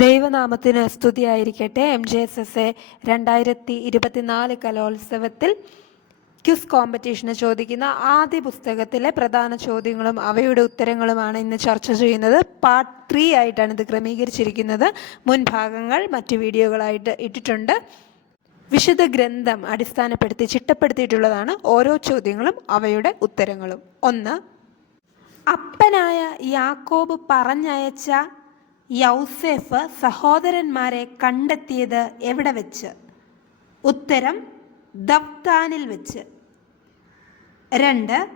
ദൈവനാമത്തിന് സ്തുതിയായിരിക്കട്ടെ. M. J. S. S. A. രണ്ടായിരത്തി ഇരുപത്തിനാല് കലോത്സവത്തിൽ ക്യുസ് കോമ്പറ്റീഷന് ചോദിക്കുന്ന ആദ്യ പുസ്തകത്തിലെ പ്രധാന ചോദ്യങ്ങളും അവയുടെ ഉത്തരങ്ങളുമാണ് ഇന്ന് ചർച്ച ചെയ്യുന്നത്. പാർട്ട് ത്രീ ആയിട്ടാണ് ഇത് ക്രമീകരിച്ചിരിക്കുന്നത്. മുൻഭാഗങ്ങൾ മറ്റു വീഡിയോകളായിട്ട് ഇട്ടിട്ടുണ്ട്. വിശുദ്ധ ഗ്രന്ഥം അടിസ്ഥാനപ്പെടുത്തി ചിട്ടപ്പെടുത്തിയിട്ടുള്ളതാണ് ഓരോ ചോദ്യങ്ങളും അവയുടെ ഉത്തരങ്ങളും. ഒന്ന് അപ്പനായ യാക്കോബ് പറഞ്ഞയച്ച യൗസേഫ് സഹോദരന്മാരെ കണ്ടെത്തിയത് എവിടെ വെച്ച്? ഉത്തരം ദഫ്താനിൽ വെച്ച്. രണ്ട്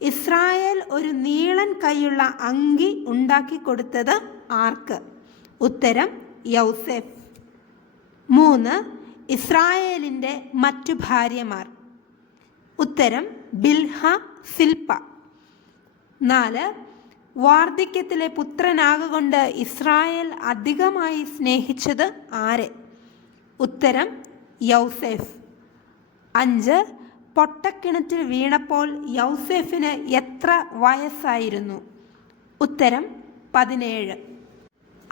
ഇസ്രായേൽ ഒരു നീളൻ കൈയുള്ള അങ്കി ഉണ്ടാക്കി കൊടുത്തത് ആർക്ക്? ഉത്തരം യൗസേഫ്. മൂന്ന് ഇസ്രായേലിന്റെ മറ്റു ഭാര്യമാർ. ഉത്തരം ബിൽഹ സിൽപ്പ. നാല് വാർദ്ധക്യത്തിലെ പുത്രനാകൊണ്ട് ഇസ്രായേൽ അധികമായി സ്നേഹിച്ചത് ആര്? ഉത്തരം യൗസേഫ്. അഞ്ച് പൊട്ടക്കിണറ്റിൽ വീണപ്പോൾ യൗസേഫിന് എത്ര വയസ്സായിരുന്നു? ഉത്തരം പതിനേഴ്.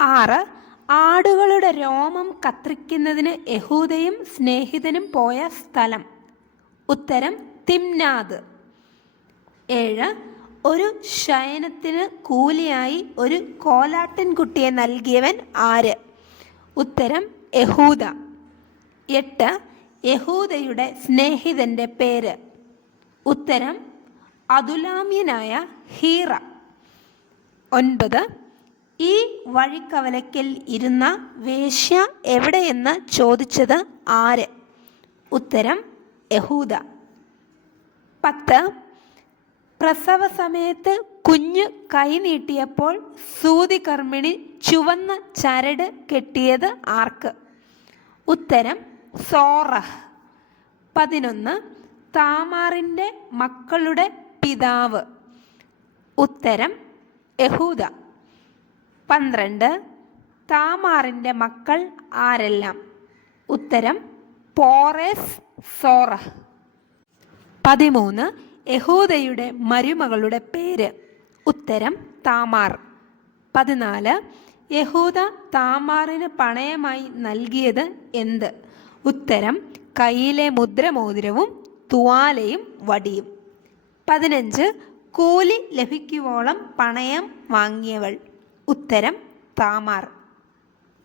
ആറ് ആടുകളുടെ രോമം കത്രിക്കുന്നതിന് യഹൂദയും സ്നേഹിതനും പോയ സ്ഥലം. ഉത്തരം തിംനാദ്. ഏഴ് ഒരു ശയനത്തിന് കൂലിയായി ഒരു കോലാട്ടിൻകുട്ടിയെ നൽകിയവൻ ആര്? ഉത്തരം യഹൂദ. എട്ട് യഹൂദയുടെ സ്നേഹിതന്റെ പേര്. ഉത്തരം അതുലാമ്യനായ ഹീറ. ഒൻപത് ഈ വഴിക്കവലക്കൽ ഇരുന്ന വേശ്യ എവിടെയെന്ന് ചോദിച്ചത് ആര്? ഉത്തരം യഹൂദ. പത്ത് പ്രസവ സമയത്ത് കുഞ്ഞ് കൈനീട്ടിയപ്പോൾ സൂതി കർമ്മിണി ചുവന്ന ചരട് കെട്ടിയത് ആർക്ക്? ഉത്തരം സോറഹ്. പതിനൊന്ന് താമാറിന്റെ മക്കളുടെ പിതാവ്. ഉത്തരം യഹൂദ. പന്ത്രണ്ട് താമാറിന്റെ മക്കൾ ആരെല്ലാം? ഉത്തരം പോറേസ് സോറഹ്. പതിമൂന്ന് യഹൂദയുടെ മരുമകളുടെ പേര്. ഉത്തരം താമാർ. പതിനാല് യഹൂദ താമാറിന് പണയമായി നൽകിയത് എന്ത്? ഉത്തരം കയ്യിലെ മുദ്രമോതിരവും തുവാലയും വടിയും. പതിനഞ്ച് കൂലി ലഭിക്കുവോളം പണയം വാങ്ങിയവൾ. ഉത്തരം താമാർ.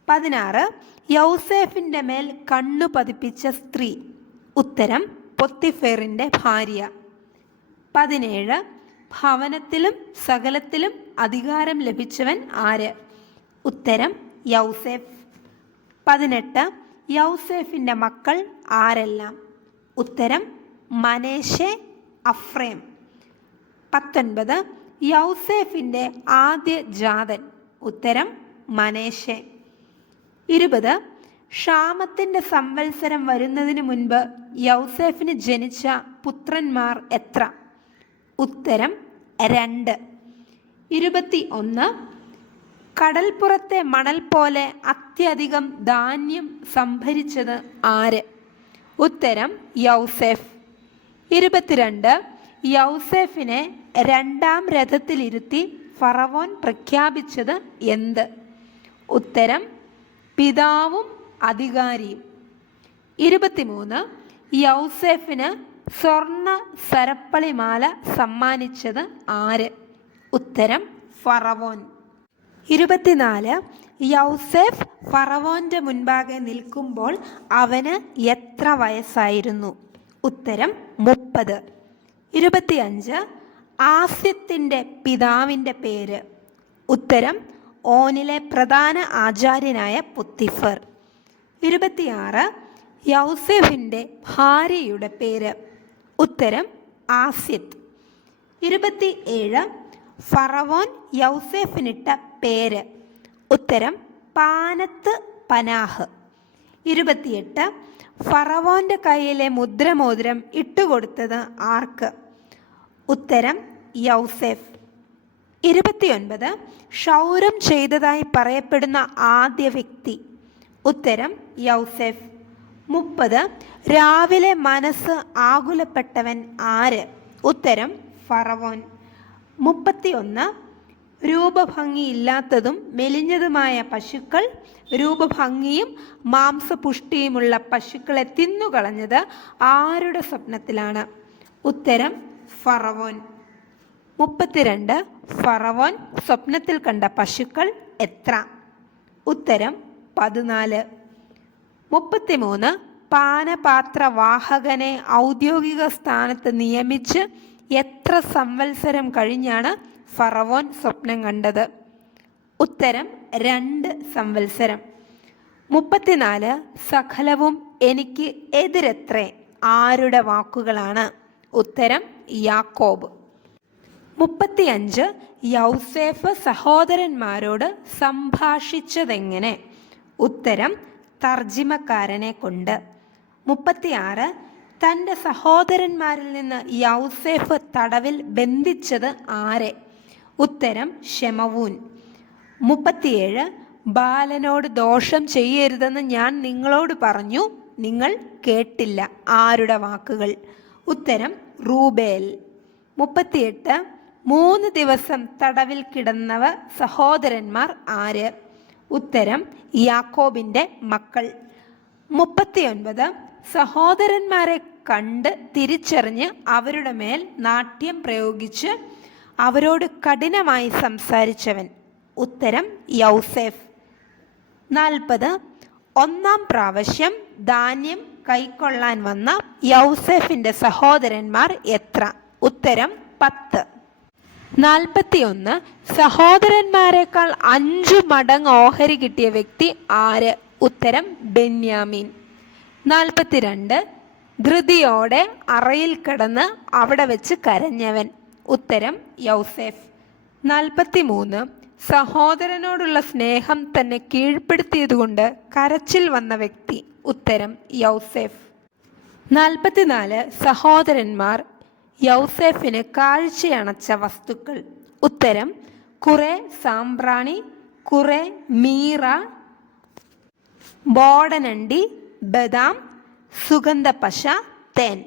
പതിനാറ് യൗസേഫിന്റെ മേൽ കണ്ണു പതിപ്പിച്ച സ്ത്രീ. ഉത്തരം പൊത്തിഫെറിന്റെ ഭാര്യ. പതിനേഴ് ഭവനത്തിലും സകലത്തിലും അധികാരം ലഭിച്ചവൻ ആര്? ഉത്തരം യൗസേഫ്. പതിനെട്ട് യൗസേഫിന്റെ മക്കൾ ആരെല്ലാം? ഉത്തരം മനേഷെ അഫ്രേം. പത്തൊൻപത് യൗസേഫിന്റെ ആദ്യ ജാതൻ. ഉത്തരം മനേഷെ ഇരുപത് ക്ഷാമത്തിന്റെ സംവത്സരം വരുന്നതിന് മുൻപ് യൗസേഫിന് ജനിച്ച പുത്രന്മാർ എത്ര? ഉത്തരം രണ്ട്. ഇരുപത്തി ഒന്ന് കടൽപ്പുറത്തെ മണൽ പോലെ അത്യധികം ധാന്യം സംഭരിച്ചത് ആര്? ഉത്തരം യൗസേഫ്. ഇരുപത്തിരണ്ട്. യൗസേഫിനെ രണ്ടാം രഥത്തിലിരുത്തി ഫറവോൻ പ്രഖ്യാപിച്ചത് എന്ത്? ഉത്തരം പിതാവും അധികാരിയും. ഇരുപത്തിമൂന്ന്. യൗസേഫിന് സ്വർണ സരപ്പളിമാല സമ്മാനിച്ചത് ആര്? ഉത്തരം ഫറവോൻ. ഇരുപത്തിനാല് യൗസെഫ് ഫറവോന്റെ മുൻപാകെ നിൽക്കുമ്പോൾ അവന് എത്ര വയസ്സായിരുന്നു? ഉത്തരം മുപ്പത്. ഇരുപത്തിയഞ്ച് ആസ്യത്തിന്റെ പിതാവിന്റെ പേര്. ഉത്തരം ഓനിലെ പ്രധാന ആചാര്യനായ പുത്തിഫർ. ഇരുപത്തിയാറ് യൗസെഫിന്റെ ഭാര്യയുടെ പേര്. ഉത്തരം ആസിത് ഇരുപത്തി ഏഴ് ഫറവോൻ യൗസേഫിനിട്ട പേര്. ഉത്തരം പാനത്ത് പനാഹ്. ഇരുപത്തിയെട്ട് ഫറവോന്റെ കയ്യിലെ മുദ്രമോതിരം ഇട്ടുകൊടുത്തത് ആർക്ക്? ഉത്തരം യൗസേഫ്. ഇരുപത്തിയൊൻപത് ക്ഷൗരം ചെയ്തതായി പറയപ്പെടുന്ന ആദ്യ വ്യക്തി. ഉത്തരം യൗസേഫ്. മുപ്പത്. രാവിലെ മനസ്സ് ആകുലപ്പെട്ടവൻ ആര്? ഉത്തരം ഫറവോൻ. മുപ്പത്തിയൊന്ന്. രൂപഭംഗിയില്ലാത്തതും മെലിഞ്ഞതുമായ പശുക്കൾ രൂപഭംഗിയും മാംസപുഷ്ടിയുമുള്ള പശുക്കളെ തിന്നുകളഞ്ഞത് ആരുടെ സ്വപ്നത്തിലാണ്? ഉത്തരം ഫറവോൻ. മുപ്പത്തിരണ്ട്. ഫറവോൻ സ്വപ്നത്തിൽ കണ്ട പശുക്കൾ എത്ര? ഉത്തരം പതിനാല്. മുപ്പത്തിമൂന്ന്. പാനപാത്രവാഹകനെ ഔദ്യോഗിക സ്ഥാനത്ത് നിയമിച്ച് എത്ര സംവത്സരം കഴിഞ്ഞാണ് ഫറവോൻ സ്വപ്നം കണ്ടത്? ഉത്തരം രണ്ട് സംവത്സരം. മുപ്പത്തിനാല് സകലവും എനിക്ക് എതിരെത്രേ ആരുടെ വാക്കുകളാണ്? ഉത്തരം യാക്കോബ്. മുപ്പത്തിയഞ്ച് യൗസേഫ് സഹോദരന്മാരോട് സംഭാഷിച്ചതെങ്ങനെ? ഉത്തരം തർജിമക്കാരനെ കൊണ്ട്. മുപ്പത്തിയാറ് തന്റെ സഹോദരന്മാരിൽ നിന്ന് യൗസേഫ് തടവിൽ ബന്ധിച്ചത് ആരെ? ഉത്തരം ഷെമവൂൻ. മുപ്പത്തിയേഴ് ബാലനോട് ദോഷം ചെയ്യരുതെന്ന് ഞാൻ നിങ്ങളോട് പറഞ്ഞു നിങ്ങൾ കേട്ടില്ല ആരുടെ വാക്കുകൾ? ഉത്തരം റൂബേൽ. മുപ്പത്തിയെട്ട് മൂന്ന് ദിവസം തടവിൽ കിടന്നവ സഹോദരന്മാർ ആര്? ഉത്തരം യാക്കോബിന്റെ മക്കൾ. മുപ്പത്തിയൊൻപത് സഹോദരന്മാരെ കണ്ട് തിരിച്ചറിഞ്ഞ് അവരുടെ മേൽ നാട്യം പ്രയോഗിച്ച് അവരോട് കഠിനമായി സംസാരിച്ചവൻ. ഉത്തരം യൗസേഫ്. നാൽപ്പത് ഒന്നാം പ്രാവശ്യം ധാന്യം കൈക്കൊള്ളാൻ വന്ന യൗസേഫിന്റെ സഹോദരന്മാർ എത്ര? ഉത്തരം പത്ത്. നാൽപ്പത്തിയൊന്ന്. സഹോദരന്മാരെക്കാൾ അഞ്ചു മടങ്ങ് ഓഹരി കിട്ടിയ വ്യക്തി ആര്? ഉത്തരം ബെന്യാമീൻ. നാൽപ്പത്തിരണ്ട്. ധൃതിയോടെ അറയിൽ കിടന്ന് അവിടെ വെച്ച് കരഞ്ഞവൻ. ഉത്തരം യൗസേഫ്. നാൽപ്പത്തിമൂന്ന്. സഹോദരനോടുള്ള സ്നേഹം തന്നെ കീഴ്പ്പെടുത്തിയതുകൊണ്ട് കരച്ചിൽ വന്ന വ്യക്തി. ഉത്തരം യൗസേഫ്. നാൽപ്പത്തിനാല്. സഹോദരന്മാർ യൗസേഫിന് കാഴ്ചയണച്ച വസ്തുക്കൾ. ഉത്തരം കുറെ സാമ്പ്രാണി കുറെ മീറ ബോടനണ്ടി ബദാം സുഗന്ധപശ തേൻ.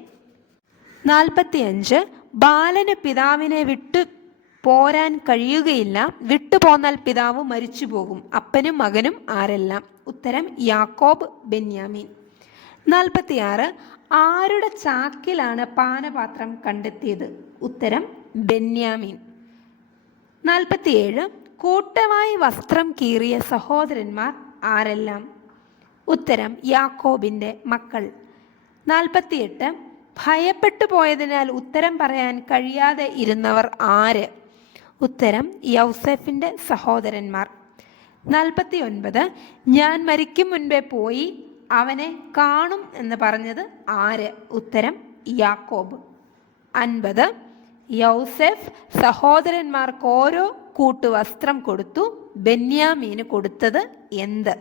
നാൽപ്പത്തിയഞ്ച് ബാലന് പിതാവിനെ വിട്ടു പോരാൻ കഴിയുകയില്ല. വിട്ടുപോന്നാൽ പിതാവ് മരിച്ചു പോകും. അപ്പനും മകനും ആരെല്ലാം? ഉത്തരം യാക്കോബ് ബെന്യാമീൻ. നാൽപ്പത്തിയാറ് ആരുടെ ചാക്കിലാണ് പാനപാത്രം കണ്ടെത്തിയത്? ഉത്തരം ബെന്യാമീൻ. നാൽപ്പത്തിയേഴ് കൂട്ടമായി വസ്ത്രം കീറിയ സഹോദരന്മാർ ആരെല്ലാം? ഉത്തരം യാക്കോബിന്റെ മക്കൾ. നാൽപ്പത്തിയെട്ട് ഭയപ്പെട്ടു പോയതിനാൽ ഉത്തരം പറയാൻ കഴിയാതെ ഇരുന്നവർ ആര്? ഉത്തരം യൗസഫിന്റെ സഹോദരന്മാർ. നാൽപ്പത്തി ഒൻപത് ഞാൻ മരിക്കും മുൻപേ പോയി അവനെ കാണും എന്ന് പറഞ്ഞത് ആര്? ഉത്തരം യാക്കോബ്. അൻപത് യൗസെഫ് സഹോദരന്മാർക്ക് ഓരോ കൂട്ടുവസ്ത്രം കൊടുത്തു ബെന്യാമീന് കൊടുത്തത് എന്ത്?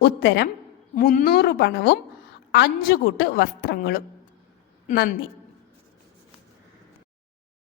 ഉത്തരം മുന്നൂറ് പണവും അഞ്ചു കൂട്ട് വസ്ത്രങ്ങളും. നന്ദി.